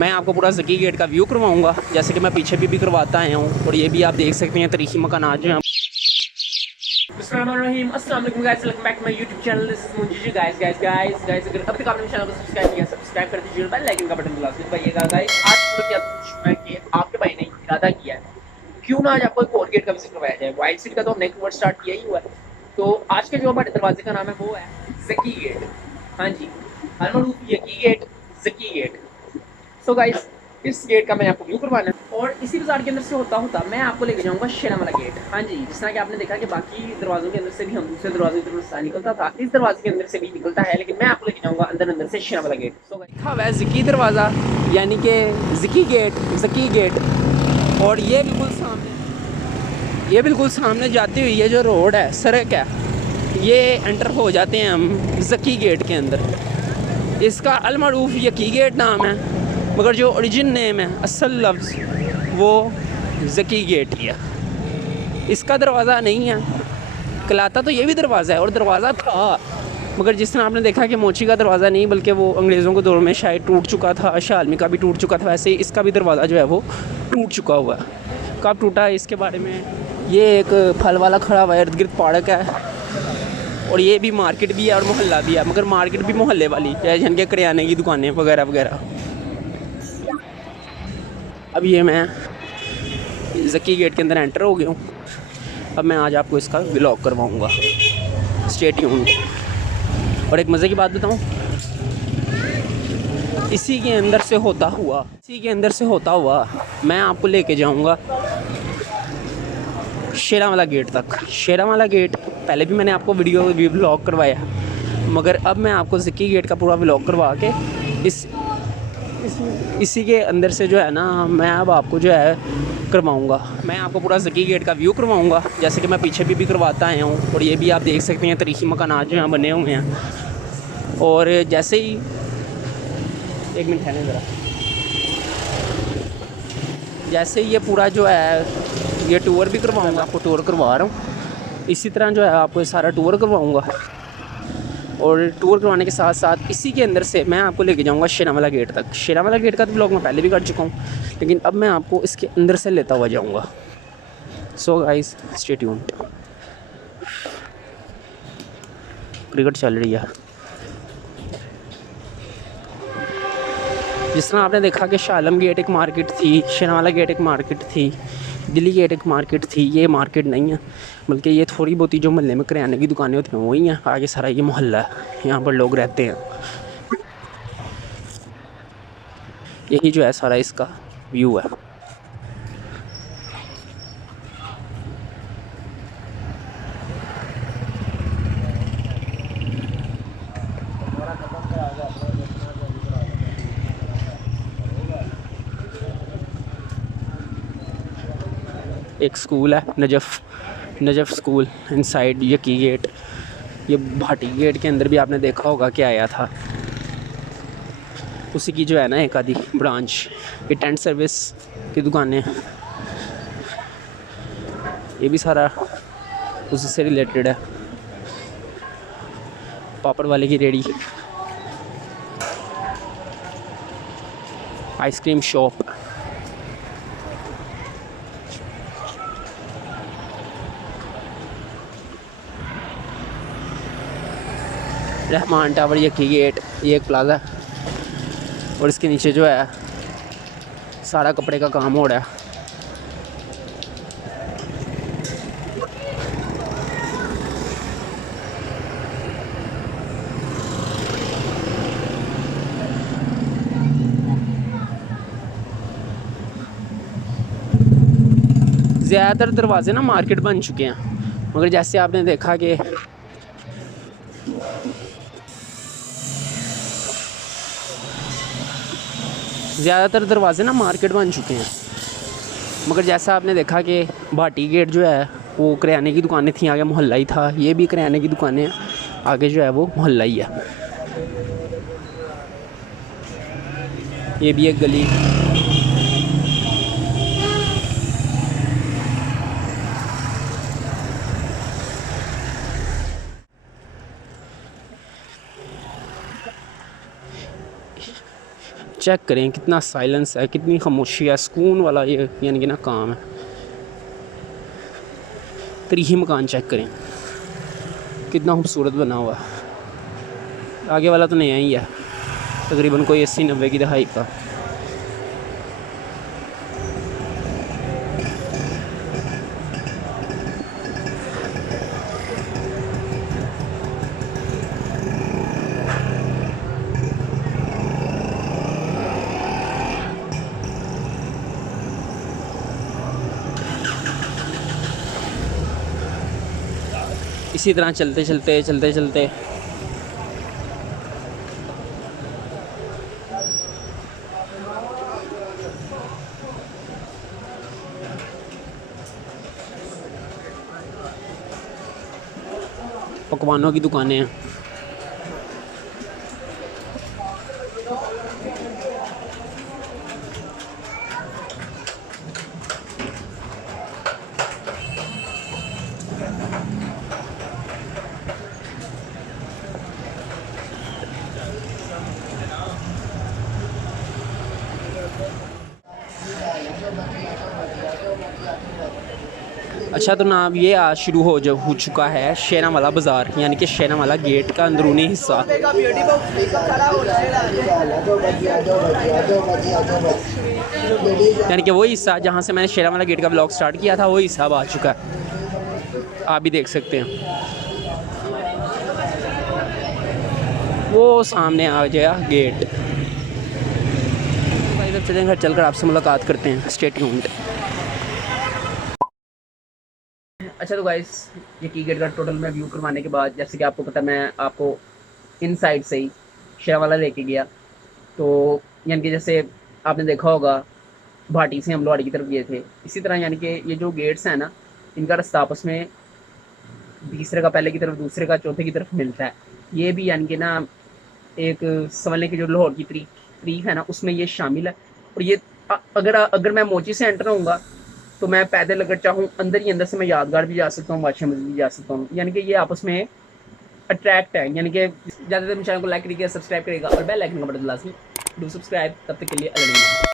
मैं आपको पूरा ज़की गेट का व्यू करवाऊंगा, जैसे कि मैं पीछे भी करवाता आया हूँ। और ये भी आप देख सकते हैं तारीखी मकानात जो हैं। अस्सलाम वालेकुम guys, welcome back to my YouTube channel. This is Munji guys. अगर अब तक आपने चैनल को सब्सक्राइब किया, सब्सक्राइब कर दीजिए, बेल आइकन का बटन दबा दीजिएगा गाइस। आज वीडियो की आपको है कि आपके भाई ने इरादा किया है, क्यों ना आज आपको एक और गेट का विजिट करवाया जाए। वाइट सीट का तो हमने एक वर्ड स्टार्ट किया ही हुआ है, तो आज के जो हमारे दरवाजे का नाम है वो है ज़की गेट। हाँ जी, अल-मरूफ Yaki gate, Zaki gate. So guys, इस गेट का मैं आपको व्यू करवाना है और इसी बाजार के अंदर से होता मैं आपको लेके जाऊंगा शेरावाला गेट। हाँ जी, जिस तरह कि आपने देखा कि बाकी दरवाजों के अंदर से भी हम दूसरे दरवाजे की तरफ से निकलता था, इस दरवाजे के अंदर से भी निकलता है, लेकिन मैं आपको लेके जाऊंगा अंदर से शेरावाला गेट। सो गाइस, लिखा हुआ है ज़की दरवाज़ा, यानी कि ज़की गेट। और ये बिल्कुल सामने जाती हुई ये जो रोड है, सड़क है, ये एंटर हो जाते हैं हम ज़की गेट के अंदर। इसका अल-मरूफ यकी गेट नाम है, मगर जो ओरिजिन नेम है, असल लफ्ज़, वो ज़की गेट ही है। इसका दरवाज़ा नहीं है, कहलाता तो ये भी दरवाज़ा है, और दरवाज़ा था, मगर जिस तरह आपने देखा कि मोची का दरवाज़ा नहीं, बल्कि वो अंग्रेज़ों के दौर में शायद टूट चुका था, शाह आलमी का भी टूट चुका था, वैसे ही इसका भी दरवाज़ा जो है वो टूट चुका हुआ है। कब टूटा है इसके बारे में, ये एक फल वाला खड़ा हुआ है, इर्द गिर्द पार्क है, और ये भी मार्केट भी है और मोहल्ला भी है, मगर मार्केट भी मोहल्ले वाली, जैसे के करियाने की दुकानें वगैरह। अब ये मैं ज़की गेट के अंदर एंटर हो गया हूँ। अब मैं आज आपको इसका व्लॉग करवाऊँगा, स्टे ट्यून्ड। और एक मज़े की बात बताऊँ, इसी के अंदर से होता हुआ मैं आपको लेके जाऊँगा शेरावाला गेट तक। शेरावाला गेट पहले भी मैंने आपको व्लॉग करवाया, मगर अब मैं आपको ज़की गेट का पूरा व्लॉग करवा के इसी के अंदर से जो है ना, मैं अब आपको जो है करवाऊँगा। मैं आपको पूरा ज़की गेट का व्यू करवाऊँगा, जैसे कि मैं पीछे भी करवाता आया हूँ। और ये भी आप देख सकते हैं तारीखी मकानात जो यहाँ बने हुए हैं। और जैसे ही एक मिनट है ना ज़रा, जैसे ही ये पूरा जो है ये टूर भी करवाऊँगा, आपको टूर करवा रहा हूँ। इसी तरह जो है आपको सारा टूर करवाऊँगा, और टूर करवाने के साथ साथ इसी के अंदर से मैं आपको लेके जाऊंगा शेरावाला गेट तक। शेरावाला गेट का तो ब्लॉग मैं पहले भी कर चुका हूँ, लेकिन अब मैं आपको इसके अंदर से लेता हुआ जाऊंगा। So guys, stay tuned. Cricket चल रही है। जिस तरह आपने देखा कि शाह आलम गेट एक मार्केट थी, शेरावाला गेट एक मार्केट थी, दिल्ली गेट एक मार्केट थी। ये मार्केट नहीं है, बल्कि ये थोड़ी बहुत ही जो मोहल्ले में करियाने की दुकानें होती हैं वही हैं। आगे सारा ये मोहल्ला है, यहाँ पर लोग रहते हैं। यही जो है सारा इसका व्यू है। एक स्कूल है, नजफ़ स्कूल इनसाइड यकी गेट। ये भाटी गेट के अंदर भी आपने देखा होगा कि आया था, उसी की जो है ना एक आधी ब्रांच। ये टेंट सर्विस की दुकानें, ये भी सारा उसी से रिलेटेड है। पापड़ वाले की रेडी, आइसक्रीम शॉप, रहमान टावर, यकी गेट, ये एक प्लाजा है, और इसके नीचे जो है सारा कपड़े का काम हो रहा है। ज़्यादातर दरवाजे ना मार्केट बन चुके हैं, मगर जैसे आपने देखा कि ज़्यादातर दरवाजे ना मार्केट बन चुके हैं, मगर जैसा आपने देखा कि भाटी गेट जो है वो करियाने की दुकानें थी, आगे मोहल्ला ही था। ये भी करियाने की दुकानें हैं, आगे जो है वो मोहल्ला ही है। ये भी एक गली, चेक करें कितना साइलेंस है, कितनी खामोशी है, सुकून वाला ये यानी कि ना काम है। तरीही मकान चेक करें कितना खूबसूरत बना हुआ है। आगे वाला तो नया ही है, तकरीबन कोई 80-90 की दहाई का। इसी तरह चलते चलते पकवानों की दुकानें हैं। अच्छा तो नाम ये आज शुरू हो चुका है शेरांवाला बाज़ार, यानी कि शेरांवाला गेट का अंदरूनी हिस्सा। यानी कि वही हिस्सा जहाँ से मैंने शेरांवाला गेट का ब्लॉग स्टार्ट किया था, वही हिस्सा अब आ चुका है, आप भी देख सकते हैं। वो सामने आ गया गेट। इधर चलें, घर चलकर आपसे मुलाकात करते हैं। Stay tuned. अच्छा तो गाइस, ये की गेट का टोटल में व्यू करवाने के बाद, जैसे कि आपको पता, मैं आपको इन साइड से ही शेरांवाला लेके गया। तो यानी कि जैसे आपने देखा होगा भाटी से हम लोहाड़ी की तरफ गए थे, इसी तरह यानी कि ये जो गेट्स हैं ना, इनका रास्ता आपस में तीसरे का पहले की तरफ, दूसरे का चौथे की तरफ मिलता है। ये भी यानी कि ना एक संभलने की जो लाहौर की तरीक है ना, उसमें ये शामिल है। और ये अगर मैं मोची से एंटर होऊंगा तो मैं पैदल अगर चाहूँ अंदर ही अंदर से मैं यादगार भी जा सकता हूँ, बादशाह मस्जिद भी जा सकता हूँ। यानी कि ये आपस में अट्रैक्ट है। यानी कि ज़्यादातर चैनल को लाइक करिएगा, सब्सक्राइब करिएगा और बेल आइकन का बटन लाजमी डू सब्सक्राइब। तब तक के लिए अलविदा।